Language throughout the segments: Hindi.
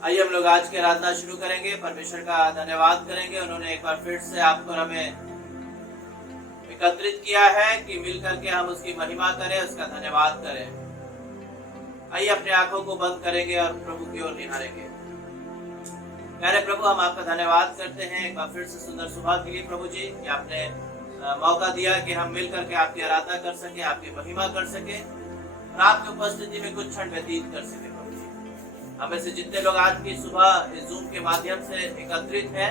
आइए हम लोग आज की आराधना शुरू करेंगे। परमेश्वर का धन्यवाद करेंगे, उन्होंने एक बार फिर से आपको और हमें एकत्रित किया है कि मिल करके हम उसकी महिमा करें, उसका धन्यवाद करें। आइए अपने आंखों को बंद करेंगे और प्रभु की ओर निहारेंगे। प्यारे प्रभु, हम आपका धन्यवाद करते हैं एक बार फिर से सुंदर सुबह के लिए प्रभु जी, कि आपने मौका दिया कि हम मिल करके आपकी आराधना कर सके, आपकी महिमा कर सके और आपकी उपस्थिति में कुछ क्षण व्यतीत कर सके। प्रभु जी, हमें से जितने लोग आज की सुबह इस जूम के माध्यम से एकत्रित हैं,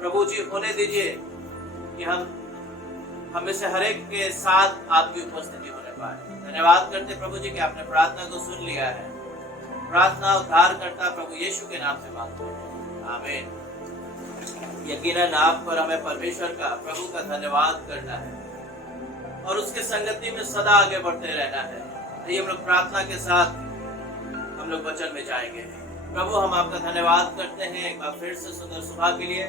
प्रभु जी होने दीजिए कि हमें से हर एक के साथ आपकी उपस्थिति होने पाए। धन्यवाद करते प्रभु जी कि आपने प्रार्थना को सुन लिया है। प्रार्थना उद्धार करता प्रभु यीशु के नाम से मांगते हैं, आमीन। यकीनन आप पर हमें परमेश्वर का, प्रभु का धन्यवाद करना है और उसके संगति में सदा आगे बढ़ते रहना है। आइए हम लोग प्रार्थना के साथ हम लोग वचन में जाएंगे। प्रभु, हम आपका धन्यवाद करते हैं एक बार फिर से सुंदर सुबह के लिए।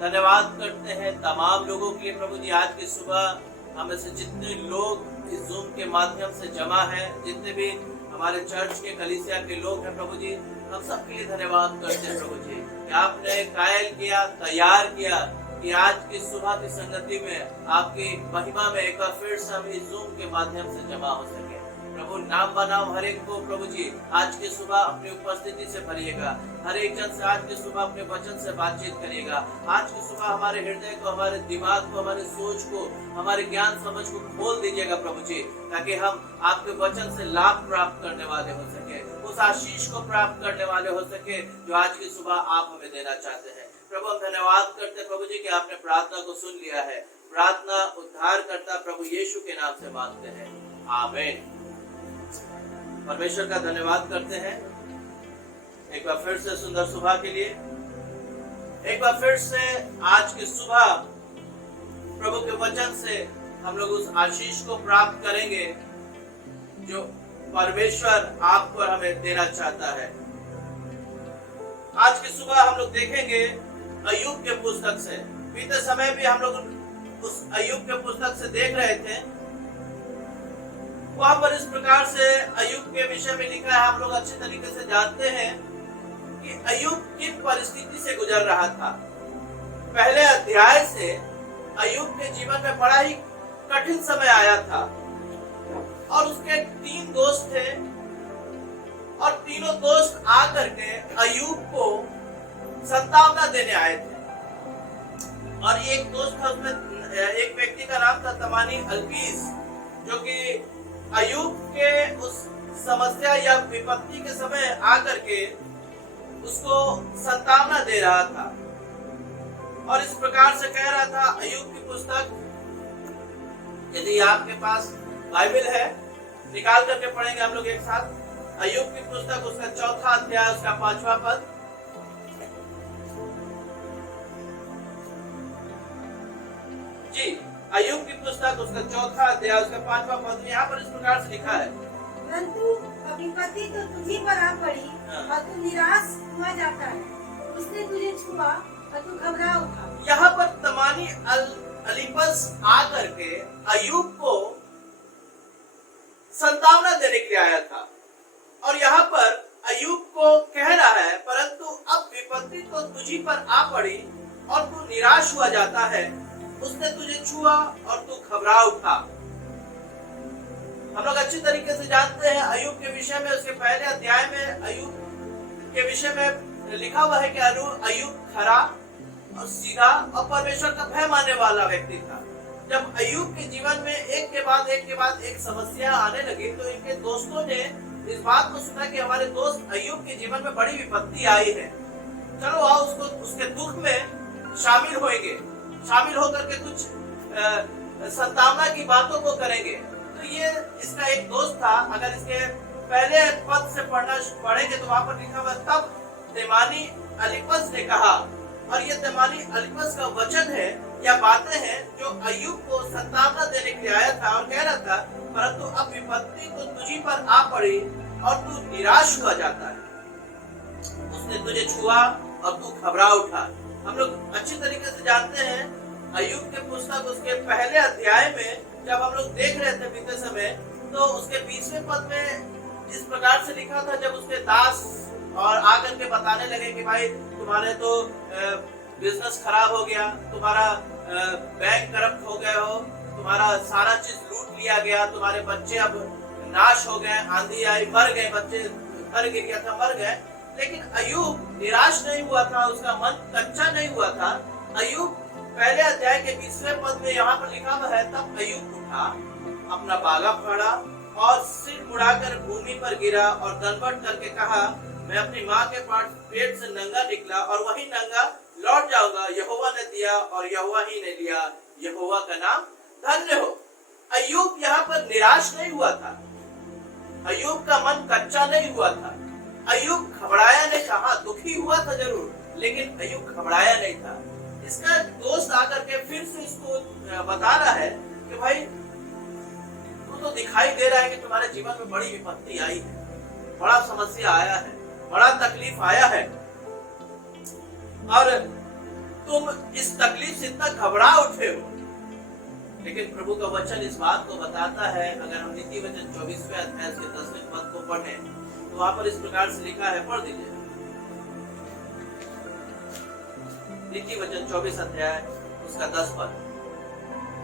धन्यवाद करते हैं तमाम लोगों के लिए प्रभु जी। आज की सुबह हमें से जितने लोग इस जूम के माध्यम से जमा हैं, जितने भी हमारे चर्च के कलीसिया के लोग हैं प्रभु जी, हम सबके लिए धन्यवाद करते हैं प्रभु जी कि आपने कायल किया, तैयार किया कि आज की सुबह की संगति में आपकी महिमा में एक बार फिर से हम इस जूम के माध्यम से जमा हो सके। प्रभु, नाम बनाम हर एक को प्रभु जी आज की सुबह अपनी उपस्थिति से भरिएगा। हर एक जन से आज की सुबह अपने वचन से बातचीत करिएगा। आज की सुबह हमारे हृदय को, हमारे दिमाग को, हमारे सोच को, हमारे ज्ञान समझ को खोल दीजिएगा प्रभु जी, ताकि हम आपके वचन से लाभ प्राप्त करने वाले हो सके, उस आशीष को प्राप्त करने वाले हो सके जो आज की सुबह आप हमें देना चाहते हैं। प्रभु, हम धन्यवाद करते हैं प्रभु जी कि आपने प्रार्थना को सुन लिया है। प्रार्थना उद्धार करता प्रभु यीशु के नाम से मांगते हैं, आमीन। परमेश्वर का धन्यवाद करते हैं एक बार फिर से सुंदर सुबह के लिए। एक बार फिर से आज की सुबह प्रभु के वचन से हम लोग उस आशीष को प्राप्त करेंगे जो परमेश्वर आपको और हमें देना चाहता है। आज की सुबह हम लोग देखेंगे अय्यूब के पुस्तक से। बीते समय भी हम लोग उस अय्यूब के पुस्तक से देख रहे थे। वहां पर इस प्रकार से अय्यूब के विषय में लिखा है, हम लोग अच्छे तरीके से जानते हैं कि अय्यूब किन परिस्थिति से गुजर रहा था। पहले अध्याय से अय्यूब के जीवन में बड़ा ही कठिन समय आया था और उसके 3 दोस्त थे और तीनों दोस्त आकर के अय्यूब को संतावना देने आए थे। और एक दोस्त था, उसमें एक व्यक्ति का नाम था तमानी अल्कीस, जो कि अय्यूब के उस समस्या या विपत्ति के समय आकर के उसको संतावना दे रहा था और इस प्रकार से कह रहा था। अय्यूब की पुस्तक, यदि आपके पास बाइबल है, निकाल करके पढ़ेंगे हम लोग एक साथ। अय्यूब की पुस्तक उसका 4था अध्याय, उसका 5वां पद। जी, अय्यूब की पुस्तक उसका 4था अध्याय, उसका 5वां पद। यहाँ पर इस प्रकार से लिखा है, परंतु विपत्ति तो तुझी पर आ पड़ी और तू निराश हुआ जाता है। उसने तुझे छुआ और तू घबरा उठा। यहाँ पर तमानी अलीपस आकर के अय्यूब को संतावना देने के लिए आया था और यहाँ पर अय्यूब को कह रहा है, परंतु अब विपत्ति तो तुझी पर आ पड़ी और तू निराश हुआ जाता है। उसने तुझे छुआ और तू घबरा उठा। हम लोग अच्छी तरीके से जानते हैं अय्यूब के विषय में। उसके पहले अध्याय में अय्यूब के विषय में लिखा हुआ है कि अय्यूब खरा और सीधा और परमेश्वर का भय मानने वाला व्यक्ति था। जब अय्यूब के जीवन में एक के बाद एक समस्या आने लगी, तो इनके दोस्तों ने इस बात को सुना कि हमारे दोस्त अय्यूब के जीवन में बड़ी विपत्ति आई है, चलो आओ उसको उसके दुख में शामिल होंगे, शामिल होकर के कुछ संतावना की बातों को करेंगे। तो ये इसका एक दोस्त था। अगर इसके पहले पद से पढ़ेंगे तो वहां पर लिखा हुआ, तब तेमानी अलीपस ने कहा, और ये तेमानी अलीपस का वचन है या बातें हैं जो अय्यूब को संतावना देने के लिए आया था और कह रहा था, परंतु अब विपत्ति तो तुझी पर आ पड़ी और तू निराश हुआ जाता है। उसने तुझे छुआ और तू घबरा उठा। हम लोग अच्छी तरीके से जानते हैं अय्यूब के पुस्तक उसके पहले अध्याय में जब हम लोग देख रहे थे बीते समय, तो उसके 20वें पद में इस प्रकार से लिखा था, जब उसके दास और आकर के बताने लगे कि भाई तुम्हारे तो बिजनेस खराब हो गया, तुम्हारा बैंक करप्ट हो गए हो, तुम्हारा सारा चीज लूट लिया गया, तुम्हारे बच्चे अब नाश हो गए, आंधी आई मर गए, बच्चे घर गिर गया था मर गए। लेकिन अय्यूब निराश नहीं हुआ था, उसका मन कच्चा नहीं हुआ था। अय्यूब पहले अध्याय के 20वें पद में यहाँ पर लिखा हुआ है, तब अय्यूब उठा, अपना बागा फाड़ा और सिर मुड़ाकर भूमि पर गिरा और दंडवत करके कहा, मैं अपनी माँ के पेट से नंगा निकला और वही नंगा लौट जाऊंगा। यहोवा ने दिया और यहोवा ही ने लिया, यहोवा का नाम धन्य हो। अय्यूब यहाँ पर निराश नहीं हुआ था, अय्यूब का मन कच्चा नहीं हुआ था, अय्यूब घबराया नहीं था। हाँ, दुखी हुआ था जरूर, लेकिन अय्यूब घबराया नहीं था। इसका दोस्त आकर के फिर से इसको बता रहा है कि भाई तू तो दिखाई दे रहा है कि तुम्हारे जीवन में बड़ी विपत्ति आई है, बड़ा समस्या आया है, बड़ा तकलीफ आया है और तुम इस तकलीफ से इतना घबरा उठे हो। लेकिन प्रभु का वचन इस बात को बताता है, अगर हम नीति वचन 24वें अध्याय के 10वें पद को पढ़ें तो वहां पर इस प्रकार से लिखा है, पढ़ दीजिए। नीति वचन 24 अध्याय उसका 10 पद।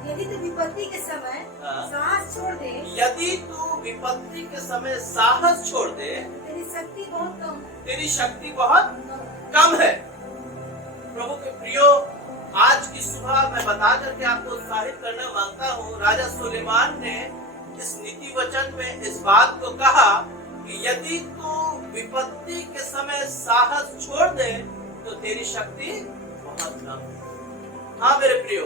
यदि तू विपत्ति के समय साहस छोड़ दे, यदि तू विपत्ति के समय साहस छोड़ दे, तेरी शक्ति बहुत कम है, तेरी शक्ति बहुत कम है। प्रभु के प्रियो, आज की सुबह मैं बता करके आपको उत्साहित करना मांगता हूँ, राजा सुलेमान ने इस नीति वचन में इस बात को कहा कि यदि तू विपत्ति के समय साहस छोड़ दे तो तेरी शक्ति बहुत कम है। हाँ मेरे प्रियो,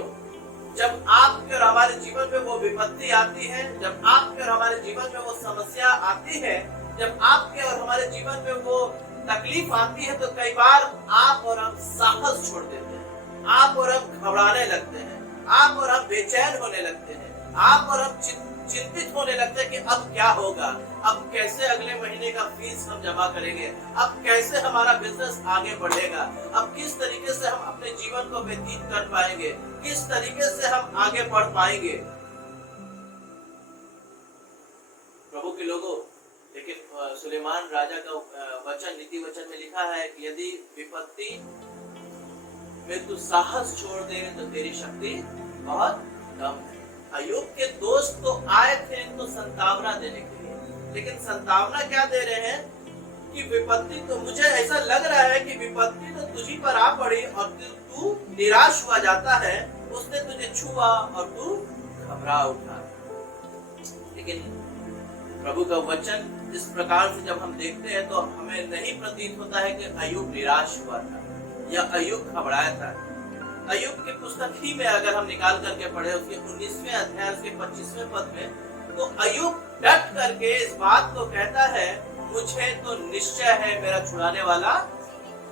जब आपके और हमारे जीवन में वो विपत्ति आती है, जब आपके और हमारे जीवन में वो समस्या आती है, जब आपके और हमारे जीवन में वो तकलीफ आती है, तो कई बार आप और हम साहस छोड़ देते हैं, आप और हम घबराने लगते हैं, आप और हम बेचैन होने लगते हैं, आप और हम चिंतित होने लगते हैं कि अब क्या होगा, अब कैसे अगले महीने का फीस हम जमा करेंगे, अब कैसे हमारा बिजनेस आगे बढ़ेगा, अब किस तरीके से हम अपने जीवन को व्यतीत कर पाएंगे, किस तरीके से हम आगे बढ़ पाएंगे। प्रभु के लोगों, लेकिन सुलेमान राजा का वचन नीति वचन में लिखा है कि यदि विपत्ति में तू साहस छोड़ दे तो तेरी शक्ति बहुत कम है। अय्यूब के दोस्त तो आए थे तो संतावना देने के लिए, लेकिन संतावना क्या दे रहे हैं कि विपत्ति तो, मुझे ऐसा लग रहा है कि विपत्ति तो तुझी पर आ पड़ी और तू निराश हुआ जाता है, उसने तुझे छुआ और तू घबरा उठा। लेकिन प्रभु का वचन इस प्रकार से जब हम देखते हैं तो हमें नहीं प्रतीत होता है कि अय्यूब निराश हुआ था या अय्यूब घबराया था। अय्यूब की पुस्तक ही में अगर हम निकाल करके पढ़े उसके 19वें अध्याय के 25वें पद में, तो अय्यूब डट करके इस बात को कहता है, मुझे तो निश्चय है मेरा छुड़ाने वाला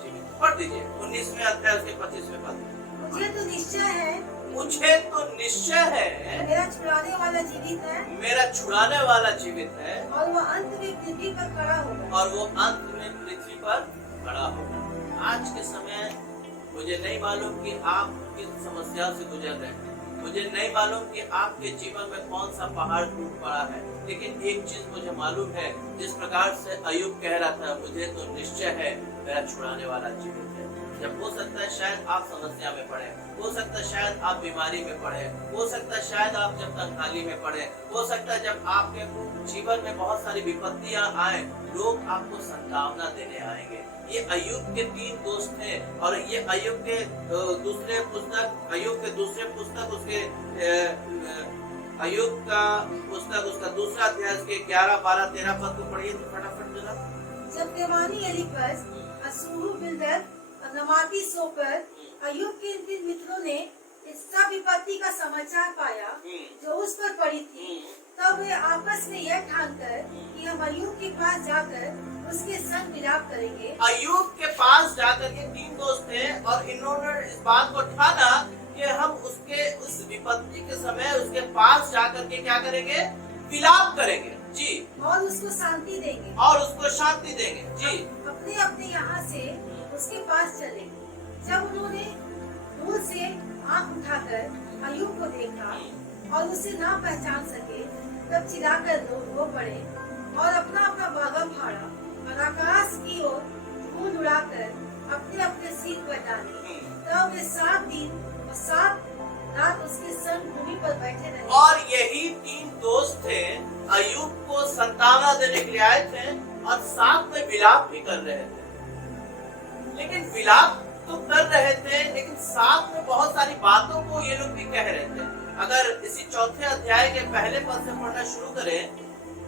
जीवित। पढ़ दीजिए 19वें अध्याय के 25वें पद में। मुझे तो निश्चय है, मुझे तो निश्चय है मेरा छुड़ाने वाला जीवित है, मेरा छुड़ाने वाला जीवित है, और वो अंत में पृथ्वी पर खड़ा होगा, और वो अंत में पृथ्वी पर खड़ा होगा। आज के समय मुझे नहीं मालूम कि आप किस समस्या से गुजर रहे हैं, मुझे नहीं मालूम कि आपके जीवन में कौन सा पहाड़ टूट पड़ा है, लेकिन एक चीज मुझे मालूम है, जिस प्रकार से अय्यूब कह रहा था, मुझे तो निश्चय है मेरा छुड़ाने वाला जीवित है। जब हो सकता है शायद आप समस्या में पड़े, हो सकता है शायद आप बीमारी में पड़े, हो सकता है शायद आप जब तंगहाली में पड़े, हो सकता है जब आपके जीवन में बहुत सारी विपत्तियां आए, लोग आपको संतावना देने आएंगे। ये अय्यूब के 3 दोस्त थे और ये अय्यूब के दूसरे पुस्तक उसके अय्यूब का पुस्तक उसका दूसरा अध्याय के 11, 12, 13 पद को पढ़िए तो फटाफट जरा। जब तेमानी एलीफज, अश्शूर बिल्दद, नमाती सोकर, अय्यूब के इन मित्रों ने इस सब विपत्ति का समाचार पाया जो उस पर पड़ी थी, तब वे आपस में यह ठानकर कि हम अय्यूब के पास जाकर उसके संग विलाप करेंगे। अय्यूब के पास जाकर के 3 दोस्त थे और इन्होंने इस बात को ठाना कि हम उसके उस विपत्ति के समय उसके पास जाकर के क्या करेंगे, विलाप करेंगे जी, और उसको शांति देंगे, और उसको शांति देंगे जी। अपने अपने यहाँ से उसके पास चले। जब उन्होंने दूर से आंख उठाकर अय्यूब को देखा और उसे ना पहचान सके, तब चिल्लाकर रो पड़े और अपना अपना बागा फाड़ा और आकाश की ओर धूल उड़ाकर अपने अपने सीट पर डाली। तब वे 7 दिन और 7 रात उसके संग भूमि पर बैठे रहे। और यही 3 दोस्त थे, अय्यूब को संतावना देने के लिए आए थे और साथ में विलाप भी कर रहे थे। लेकिन विलाप तो कर रहे थे, लेकिन साथ में बहुत सारी बातों को ये लोग भी कह रहे थे। अगर इसी 4थे अध्याय के पहले पद से पढ़ना शुरू करें,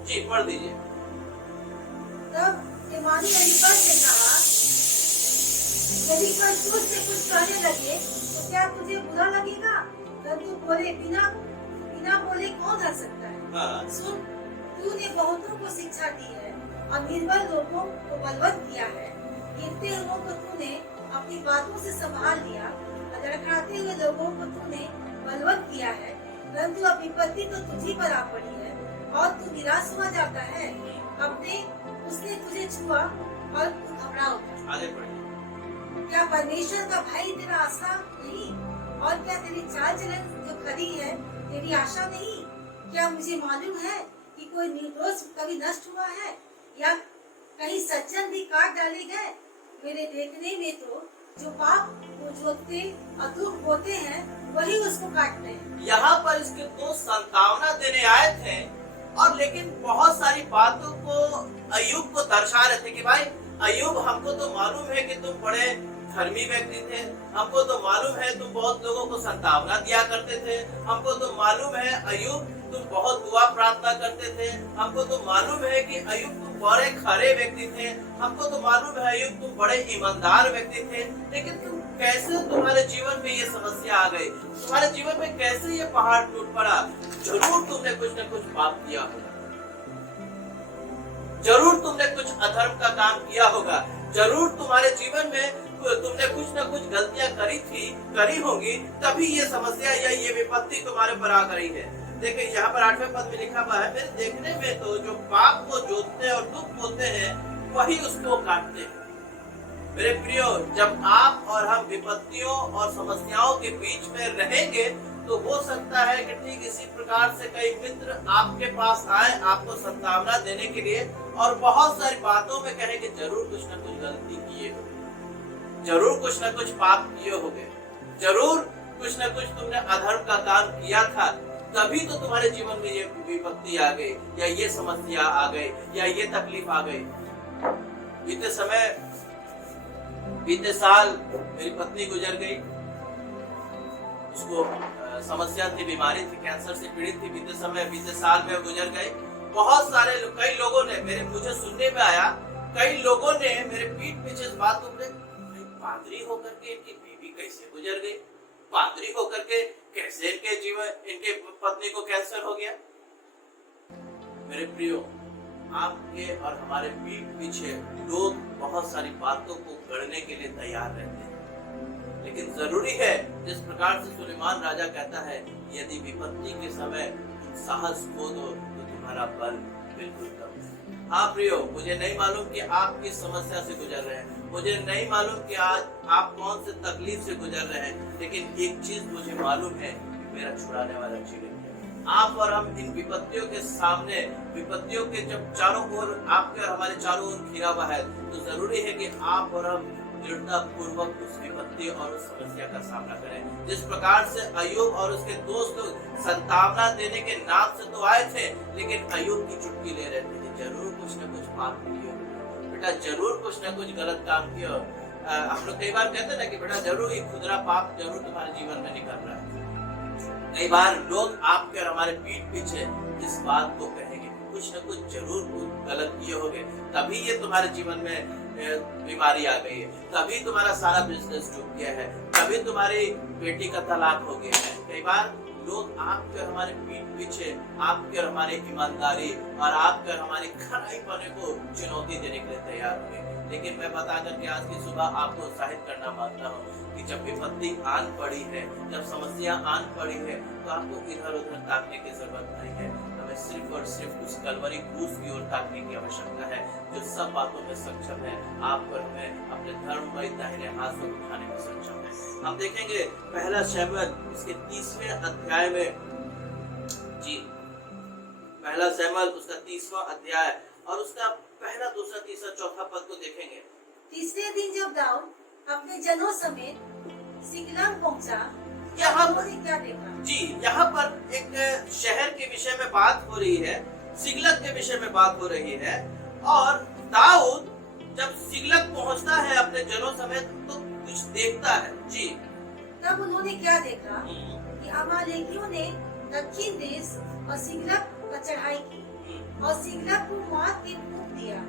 जी पढ़ दीजिए। तब तेमानी एलीफज ने कहा, यदि कोई तुझसे कुछ कहने लगे तो क्या तुझे बुरा लगेगा? परंतु बोले बिना बोले कौन रह सकता है? हाँ। सुन, तूने बहुतों को शिक्षा दी है और निर्बल लोगों को बलवंत किया है। गिरते हुओं को तूने अपनी बातों से संभाल लिया और लड़खड़ाते हुए लोगों को तूने बलवंत किया है। परंतु अब विपत्ति तो तुझी पर आ पड़ी है और तू निराश हुआ जाता है। उसने तुझे छुआ और तू घबरा उठा। आगे पढ़िए। क्या परमेश्वर का भय तेरा आशा नहीं? और क्या तेरी चाल चलन जो खरी है तेरी आशा नहीं? क्या मुझे मालूम है कि कोई निर्दोष कभी नष्ट हुआ है या कहीं सज्जन भी काट डाले गए? मेरे देखने में तो जो पाप को जोतते और दुख बोते हैं वही उसको काटते हैं। यहाँ पर इसके दोस्त संतावना देने आए थे और लेकिन बहुत सारी बातों को अय्यूब को दर्शा रहे थे कि भाई अय्यूब, हमको तो मालूम है कि तुम बड़े धर्मी व्यक्ति थे, हमको तो मालूम है तुम बहुत लोगों को संतावना दिया करते थे, हमको तो मालूम है अय्यूब तुम बहुत दुआ प्रार्थना करते थे, हमको तो मालूम है कि अय्यूब तुम बड़े खरे व्यक्ति थे, हमको तो मालूम है अय्यूब तुम बड़े ईमानदार व्यक्ति थे, लेकिन तुम कैसे तुम्हारे जीवन में ये समस्या आ गई? तुम्हारे जीवन में कैसे ये पहाड़ टूट पड़ा? जरूर तुमने कुछ न कुछ पाप किया होगा, जरूर तुमने कुछ अधर्म का काम किया होगा, जरूर तुम्हारे जीवन में तुमने कुछ न कुछ गलतियां करी होंगी, तभी ये समस्या या ये विपत्ति तुम्हारे पर आ गई है। देखिए यहाँ पर 8वें पद में लिखा हुआ है, मेरे देखने में तो जो पाप को जोतते और दुख बोते हैं वही उसको काटते हैं। मेरे प्रियो, जब आप और हम विपत्तियों और समस्याओं के बीच में रहेंगे तो हो सकता है कि ठीक इसी प्रकार से कई मित्र आपके पास आए आपको संतावना देने के लिए और बहुत सारी बातों में कहें कि जरूर कुछ न कुछ गलती किए हो, जरूर कुछ न कुछ पाप किए होंगे, जरूर कुछ न कुछ तुमने अधर्म का काम किया था, तभी तो तुम्हारे जीवन में ये विपत्ति आ गई या ये समस्या आ गई या ये तकलीफ आ गई। बीते साल मेरी पत्नी गुजर गई, उसको समस्या थी, बीमारी थी, कैंसर से पीड़ित थी। बीते साल में गुजर गई। कई लोगों ने मुझे सुनने में आया, कई लोगों ने मेरे पीठ पीछे इस बात को बोले, पादरी होकर के इनकी बीवी कैसे गुजर गई? पादरी होकर के कैसे इनके पत्नी को कैंसर हो गया? मेरे प्रियो, आपके और हमारे पीठ पीछे लोग बहुत सारी बातों को गढ़ने के लिए तैयार रहते हैं, लेकिन जरूरी है जिस प्रकार से सुलेमान राजा कहता है, यदि विपत्ति के समय साहस खो दो तो तुम्हारा बल बिल्कुल कम है। हाँ प्रियो, मुझे नहीं मालूम कि आप किस समस्या से गुजर रहे हैं, मुझे नहीं मालूम कि आज आप कौन से तकलीफ से गुजर रहे हैं, लेकिन एक चीज मुझे मालूम है कि मेरा छुड़ाने वाला जीवित है। आप और हम इन विपत्तियों के सामने, विपत्तियों के जब चारों ओर आपके और हमारे चारों ओर घिरा हुआ है, तो जरूरी है कि आप और हम दृढ़ता पूर्वक उस विपत्ति और उस समस्या का सामना करें। जिस प्रकार से अय्यूब और उसके दोस्त लोग संतावना देने के नाम से तो आए थे, लेकिन अय्यूब की चुटकी ले रहे थे कि जरूर कुछ न कुछ पाप किया बेटा, जरूर कुछ न कुछ गलत काम किया। हम लोग कई बार कहते हैं ना कि बेटा जरूर ये खुदरा पाप जरूर तुम्हारे जीवन में निकल रहा है। कई बार लोग आपके और हमारे पीठ पीछे इस बात को कहेंगे, कुछ न कुछ जरूर गलत किए होंगे, तभी ये तुम्हारे जीवन में बीमारी आ गई है, तभी तुम्हारा सारा बिजनेस डूब गया है, तभी तुम्हारी बेटी का तलाक हो गया है। कई बार लोग आपके और हमारे पीठ पीछे आपके और हमारी ईमानदारी और आपके और हमारी खराई पने को चुनौती देने के लिए तैयार हुए, लेकिन मैं बता करके आज की सुबह आपको उत्साहित करना मांगता हूँ कि जब विपत्ति आन पड़ी है, जब समस्या आन पड़ी है, तो आपको इधर उधर ताकने की जरूरत नहीं है। हमें सिर्फ और सिर्फ उस कलवरी क्रूस की ओर ताकने की आवश्यकता है जो सब बातों में सक्षम है, आप पर हमें अपने धर्ममय दाहिने हाथ से उठाने में सक्षम है। हम देखेंगे पहला शमूएल उसके 30वें अध्याय में, जी पहला शमूएल उसका 30वां अध्याय और उसका पहला, दूसरा, तीसरा, चौथा पद को देखेंगे। तीसरे दिन जब दाऊद अपने जनों समेत सिकलग पहुंचा, यहाँ उन्होंने क्या देखा? जी, यहाँ पर एक शहर के विषय में बात हो रही है, सिकलग के विषय में बात हो रही है। और दाऊद जब सिकलग पहुंचता है अपने जनों समेत तो कुछ देखता है। जी, तब उन्होंने क्या देखा कि अमालेकियों ने दक्षिण देश और सिकलग पर चढ़ाई की और सिकलग को मार के फूंक दिया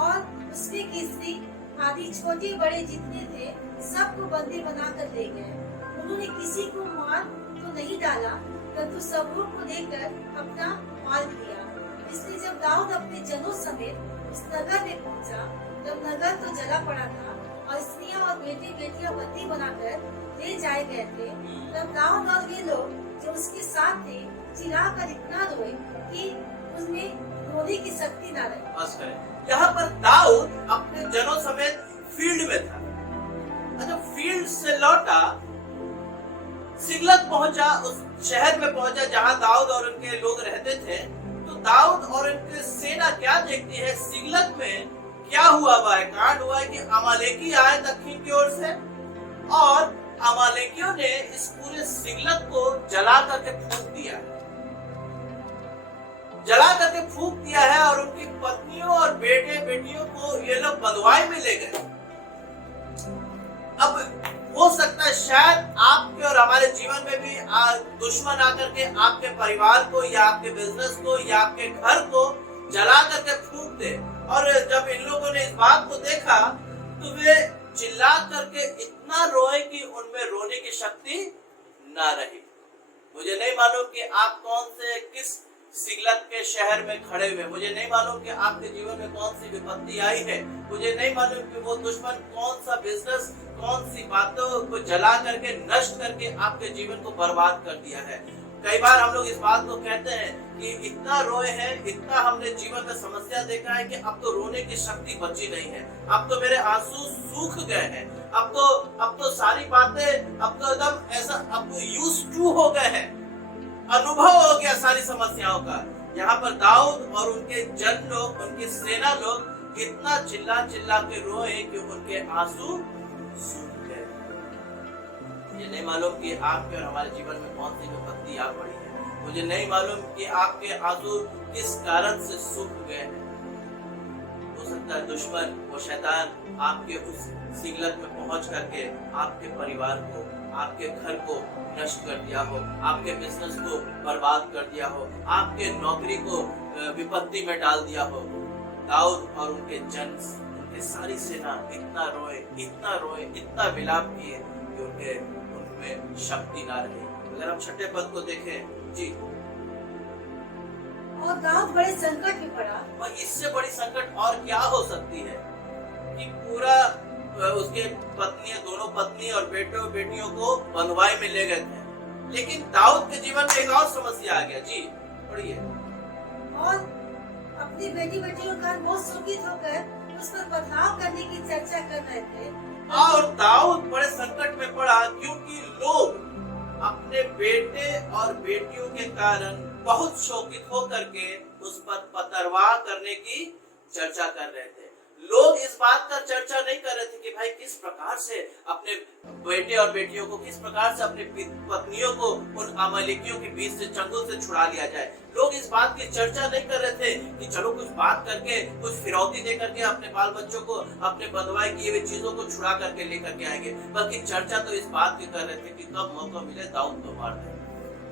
और उसमें की स्त्री आदि छोटे बड़े जितने थे सबको बंदी बनाकर ले गए। उन्होंने किसी को मार तो नहीं डाला, परंतु सबों को लेकर अपना माल लिया। इसलिए जब दाऊद अपने जनों समेत उस नगर में पहुंचा, तब नगर तो जला पड़ा था और स्त्रियां और बेटे बेटियां बंदी बनाकर ले जाए गए थे। तब दाऊद और वे लोग जो उसके साथ थे चिल्लाकर इतना रोए कि उनमें रोने की शक्ति न रही। बस करें। यहाँ पर दाऊद अपने जनों समेत फील्ड में था। जब फील्ड से लौटा, सिकलग पहुंचा, उस शहर में पहुंचा जहां दाऊद और उनके लोग रहते थे। तो दाऊद और उनकी सेना क्या देखती है, सिकलग में क्या हुआ है, कांड हुआ है कि अमालेकी आए दक्षिण की ओर से और अमालेकियों ने इस पूरे सिकलग को जला करके फूंक दिया है। जला करके फूंक दिया है और उनकी पत्नियों और बेटे बेटियों को ये लोग बंधुआई में ले गए। अब हो सकता है शायद आपके और हमारे जीवन में भी दुश्मन आकर के आपके परिवार को या आपके बिजनेस को या आपके घर को जला करके फूंक दे। और जब इन लोगों ने इस बात को देखा तो वे चिल्ला करके इतना रोए कि उनमें रोने की शक्ति ना रही। मुझे नहीं मालूम कि आप कौन से किस सिकलग के शहर में खड़े हुए, मुझे नहीं मालूम कि आपके जीवन में कौन सी विपत्ति आई है, मुझे नहीं मालूम कि वो दुश्मन कौन सा बिजनेस, कौन सी बातों को जला करके नष्ट करके आपके जीवन को बर्बाद कर दिया है। कई बार हम लोग इस बात को कहते हैं कि इतना रोए हैं, इतना हमने जीवन में समस्या देखा है कि अब तो रोने की शक्ति बची नहीं है, अब तो मेरे आंसू सूख गए हैं, अब तो सारी बातें अब तो एकदम ऐसा अब यूज्ड टू हो गए हैं, अनुभव हो गया सारी समस्याओं का। यहाँ पर दाऊद और उनके जन लोग, उनकी सेना लोग इतना चिल्ला चिल्ला के रोए कि उनके आंसू सूख गए। मुझे नहीं मालूम कि आपके और हमारे जीवन में कौन सी विपत्ति आ पड़ी है, मुझे नहीं मालूम कि आपके आंसू किस कारण से सूख गए हैं। हो सकता है दुश्मन, वो शैतान आपके उस सिकलग में पहुंच करके आपके परिवार को, आपके घर को नष्ट कर दिया हो, आपके बिजनेस को बर्बाद कर दिया हो, आपके नौकरी को विपत्ति में डाल दिया हो। दाऊद और उनके जन, उनके सारी सेना इतना रोए, इतना विलाप किए कि उनमें शक्ति ना रही। अगर हम छठे पद को देखें जी, और दाऊद बड़े संकट में पड़ा। और इससे बड़ी संकट और क्या हो सकती है कि पूरा उसके पत्नियां, दोनों पत्नी और बेटियों को बंधुआई में ले गए थे। लेकिन दाऊद के जीवन में एक और समस्या आ गया। जी पढ़िए। और अपनी बेटी बेटियों का बहुत शोकित होकर उस पर बदलाव करने की चर्चा कर रहे थे। और दाऊद बड़े संकट में पड़ा क्योंकि लोग अपने बेटे और बेटियों के कारण बहुत शोकित होकर के उस पर पथरवाह करने की चर्चा कर रहे थे। लोग इस बात का चर्चा नहीं कर रहे थे कि भाई किस प्रकार से अपने बेटे और बेटियों को, किस प्रकार से अपनी पत्नियों को उन अमालेकियों के बीच से, चंगुल से छुड़ा लिया जाए। लोग इस बात की चर्चा नहीं कर रहे थे कि चलो कुछ बात करके, कुछ फिरौती दे करके अपने बाल बच्चों को, अपने बंधुआई किए हुए चीजों को छुड़ा करके लेकर के आएंगे, बल्कि चर्चा तो इस बात की कर रहे थे कि कब मौका मिले दाऊद को मार दें।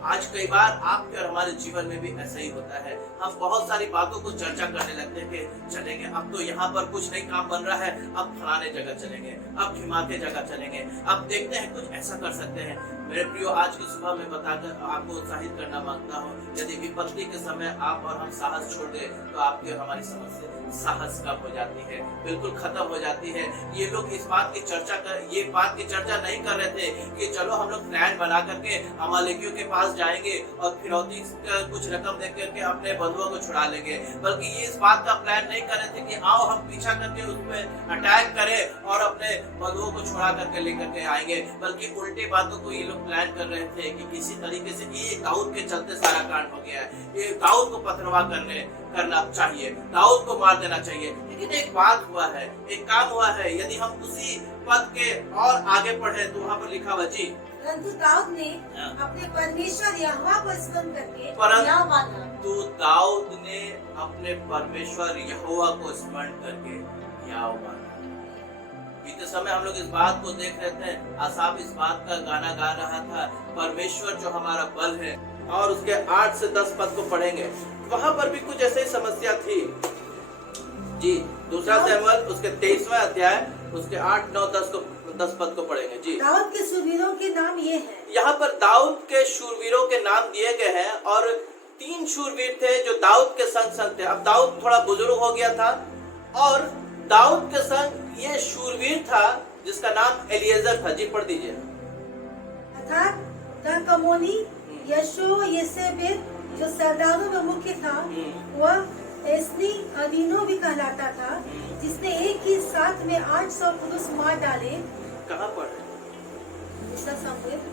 आज कई बार आपके और हमारे जीवन में भी ऐसा ही होता है। हम बहुत सारी बातों को चर्चा करने लगते हैं कि चलेंगे, अब तो यहाँ पर कुछ नहीं काम बन रहा है, अब फलाने जगह चलेंगे, अब ढिमाके जगह चलेंगे, अब देखते हैं कुछ ऐसा कर सकते हैं। मेरे प्रियो, आज की सुबह में बताकर आपको उत्साहित करना मांगता हूँ, यदि विपत्ति के समय आप और हम साहस छोड़ दें तो आपकी और हमारी समस्या साहस कम हो जाती है, बिल्कुल खत्म हो जाती है। ये लोग इस बात की चर्चा नहीं कर रहे थे कि चलो हम लोग प्लान बना करके अमालेकियों के पास जाएंगे और फिरौती कुछ रकम दे करके अपने बंधुओं को छुड़ा लेंगे, बल्कि ये इस बात का प्लान नहीं कर रहे थे कि आओ हम पीछा करके उसमें अटैक करें और अपने बंधुओं को छुड़ा करके लेकर के आएंगे, बल्कि उल्टी बातों को ये लोग लोग प्लान कर रहे थे कि किसी तरीके से ये दाऊद के चलते सारा कांड हो गया है, ये दाऊद को पथरवाह करना चाहिए, दाऊद को मार देना चाहिए। लेकिन एक बात हुआ है, एक काम हुआ है। यदि हम उसी पद के और आगे पढ़े तो वहाँ पर लिखा हुआ जी, परंतु दाऊद ने अपने परमेश्वर यहोवा को स्मरण करके परंतु यह माना। दाऊद ने अपने परमेश्वर यहोवा को स्मरण करके याव माना। बीते समय हम लोग इस बात को देख रहे थे, आसाफ इस बात का गाना गा रहा था, परमेश्वर जो हमारा बल है। और उसके 8 से 10 पद को पढ़ेंगे, वहां पर भी कुछ ऐसी समस्या थी जी। दूसरा शमूएल उसके 23वां अध्याय उसके 8, 9, 10 पद को पढ़ेंगे जी। दाऊद के शूरवीरों के नाम ये हैं। यहाँ पर दाऊद के शूरवीरों के नाम दिए गए हैं और 3 शूरवीर थे जो दाऊद के संग थे। अब दाऊद थोड़ा बुजुर्ग हो गया था और दाऊद के संग ये शूरवीर था जिसका नाम एलिएजर था। जी पढ़ दीजिए। अर्थात तर्कमोनी यशो येसेबेल जो सरदारों में मुख्य था, वह एस्नी अदीनो भी कहलाता था, जिसने एक ही साथ में 800 पुरुष मार डाले। कहाँ पर?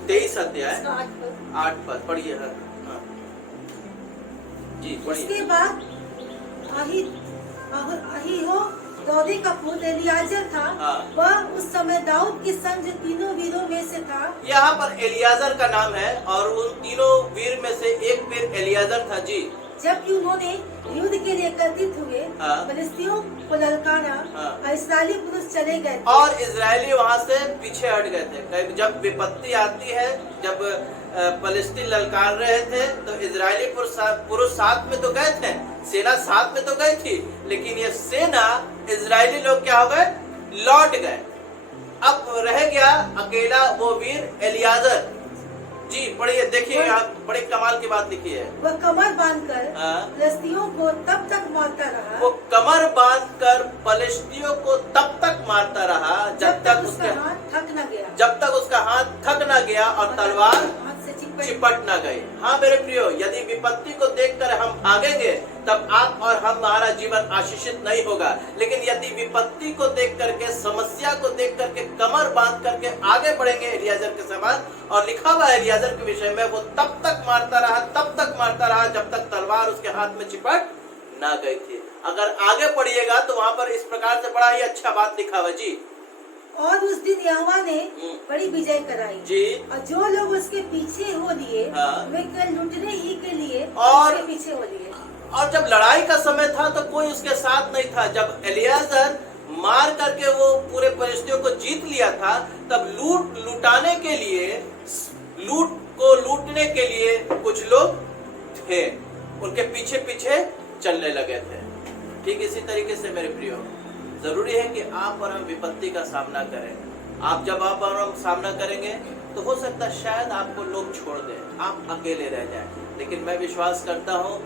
23 अध्याय 8 पद पढ़िए। हाँ जी पढ़िए। उसके बाद अहीहो दाऊदी का पुत्र एलियाजर था। वह उस समय दाऊद के संग तीनों वीरों में से था। यहाँ पर एलियाजर का नाम है और उन तीनों वीर में से एक वीर एलियाजर था जी। जबकि उन्होंने युद्ध के लिए एकत्रित हुए, फिलिस्तीनियों को ललकारा और इस्राएली पुरुष चले गए थे। और इजरायली वहाँ से पीछे हट गए थे। जब विपत्ति आती है, जब फिलिस्तीन ललकार रहे थे तो इजरायली पुरुष साथ में तो गए थे, सेना साथ में तो गई थी, लेकिन ये सेना इजरायली लोग क्या हो गए, लौट गए। अब रह गया अकेला वो वीर एलियाजर जी। पढ़िए, देखिए यहाँ बड़े कमाल की बात लिखी है। वह कमर बांधकर फिलिस्तीनियों को तब तक मारता रहा। वो कमर बांधकर फिलिस्तीनियों को तब तक मारता रहा जब तक उसका हाथ थक न गया। जब तक उसका हाथ थक न गया और तलवार चिपट न गई। हाँ मेरे प्रियो, यदि विपत्ति को देखकर हम भागेंगे तब आप और हमारा जीवन आशीषित नहीं होगा। लेकिन यदि विपत्ति को देख करके, समस्या को देख करके कमर बांध करके आगे बढ़ेंगे एलियाजर के समान, और लिखा हुआ है एलियाजर के विषय में, वो तब तक मारता रहा जब तक तलवार उसके हाथ में चिपट न गई थी। अगर आगे पढ़िएगा तो वहाँ पर इस प्रकार से बड़ा ही अच्छा बात लिखा हुआ जी। और उस दिन यहोवा ने बड़ी विजय कराई जी। और जो लोग उसके पीछे हो लिए, वे केवल लूटने ही के लिए और उसके पीछे हो लिए। और जब लड़ाई का समय था तो कोई उसके साथ नहीं था। जब एलियाजर मार करके वो पूरे फिलिस्तीनियों को जीत लिया था, तब लूटाने के लिए, लूटने के लिए कुछ लोग थे, उनके पीछे पीछे चलने लगे थे। ठीक इसी तरीके से मेरे प्रियो, जरूरी है कि आप और हम विपत्ति का सामना करें। जब आप और हम सामना करेंगे तो हो सकता है शायद आपको लोग छोड़ दें, आप अकेले रह जाएं। लेकिन मैं विश्वास करता हूँ,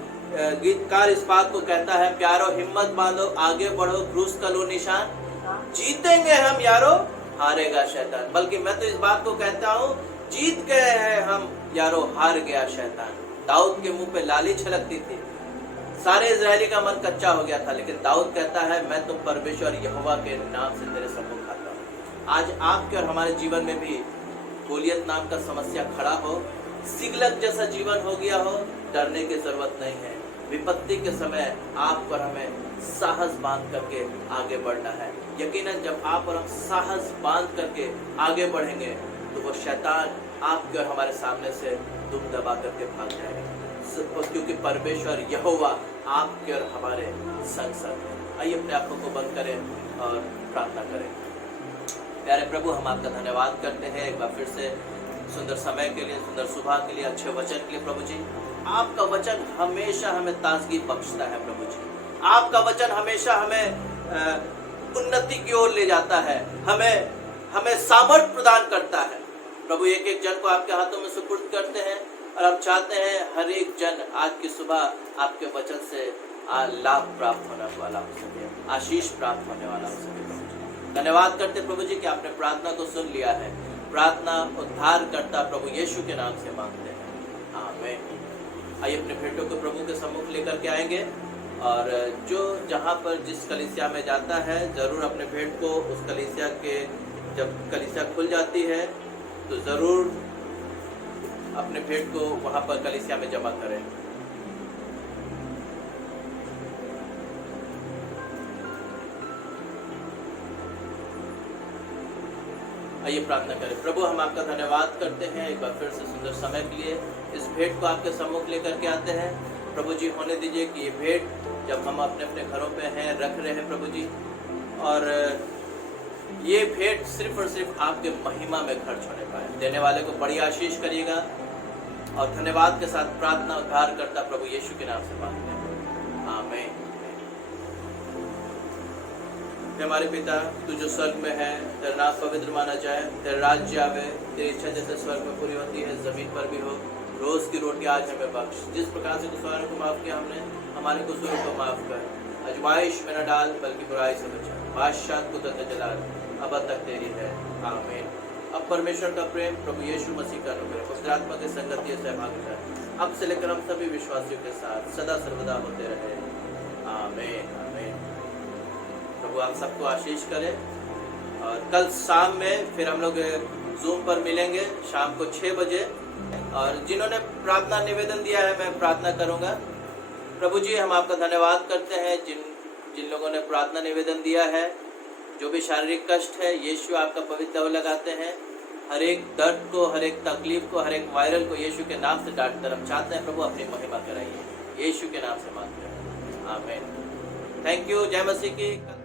गीतकार इस बात को कहता है, प्यारो हिम्मत बांधो, आगे बढ़ो, क्रूस का लो निशान, जीतेंगे हम यारो, हारेगा शैतान। बल्कि मैं तो इस बात को कहता हूँ, जीत गए हैं हम यारो, हार गया शैतान। दाऊद के मुंह पे लाली छलकती थी, सारे इजरायली का मन कच्चा हो गया था, लेकिन दाऊद कहता है, मैं तो परमेश्वर यहोवा के नाम से तेरे सम्मुख आता हूँ। आज आपके और हमारे जीवन में भी गोलियत नाम का समस्या खड़ा हो, सिगलग जैसा जीवन हो गया हो, डरने की जरूरत नहीं है। विपत्ति के समय आप और हमें साहस बांध करके आगे बढ़ना है। यकीनन जब आप और हम साहस बांध करके आगे बढ़ेंगे तो वो शैतान आपके और हमारे सामने से दुम दबा करके भाग जाएगा, क्योंकि परमेश्वर यहोवा आपके और हमारे संग है। आइए अपने आंखों को बंद करें और प्रार्थना करें। प्यारे प्रभु, हम आपका धन्यवाद करते हैं एक बार फिर से सुंदर समय के लिए, सुंदर सुबह के लिए, अच्छे वचन के लिए। प्रभु जी, आपका वचन हमेशा हमें ताजगी बख्शता है। प्रभु जी, आपका वचन हमेशा हमें उन्नति की ओर ले जाता है, हमें सामर्थ्य प्रदान करता है। प्रभु, एक एक जन को आपके हाथों में सुपुर्द करते हैं और हम चाहते हैं हर एक जन आज की सुबह आपके वचन से लाभ प्राप्त होने वाला हो सके, आशीष प्राप्त होने वाला हो सके। धन्यवाद करते प्रभु जी कि आपने प्रार्थना को सुन लिया है। प्रार्थना उद्धार करता प्रभु यीशु के नाम से मांगते हैं, आमीन। आइए अपने भेंटों को प्रभु के सम्मुख लेकर के आएंगे और जो जहाँ पर जिस कलीसिया में जाता है जरूर अपने भेंट को उस कलीसिया के, जब कलीसिया खुल जाती है तो जरूर अपने भेंट को वहां पर कलीसिया में जमा करें। आइए प्रार्थना करें। प्रभु, हम आपका धन्यवाद करते हैं एक बार फिर से सुंदर समय के लिए। इस भेंट को आपके सम्मुख लेकर के आते हैं। प्रभु जी, होने दीजिए कि ये भेंट जब हम अपने अपने घरों पे हैं, रख रहे हैं प्रभु जी, और ये भेंट सिर्फ और सिर्फ आपके महिमा में खर्च होने पाए। देने वाले को बड़ी आशीष करिएगा और धन्यवाद के साथ प्रार्थना उद्धार करता प्रभु यीशु के नाम से मांगते हैं, आमीन। हमारे पिता, तू जो स्वर्ग में है, तेरा नाम पवित्र माना जाए, तेरा राज्य आवे, तेरी इच्छा जैसे स्वर्ग में पूरी होती है जमीन पर भी हो। रोज की रोटी आज हमें बख्श, जिस प्रकार से कुसवारों को माफ किया हमने, हमारे कसूरों को माफ कर। अजमाइश में न डाल बल्कि बुराई से बचा। बादशाह कुदरत जलाल अब तक तेरी है, आमीन। अब परमेश्वर का प्रेम, प्रभु यीशु मसीह का अनुग्रह, पवित्र आत्मा की संगति और सहभागिता अब से लेकर हम सभी विश्वासियों के साथ सदा सर्वदा होते रहे, आमीन, आमीन। प्रभु आप सबको आशीष करें। और कल शाम में फिर हम लोग जूम पर मिलेंगे शाम को 6 बजे। और जिन्होंने प्रार्थना निवेदन दिया है, मैं प्रार्थना करूंगा। प्रभु जी, हम आपका धन्यवाद करते हैं जिन लोगों ने प्रार्थना निवेदन दिया है। जो भी शारीरिक कष्ट है, यीशु आपका पवित्र दवा लगाते हैं। हर एक दर्द को, हर एक तकलीफ को, हर एक वायरल को यीशु के नाम से डांट कर हम चाहते हैं प्रभु अपनी महिमा कराइए। यीशु के नाम से मांगते हैं, आमीन। Thank you. जय मसीह की।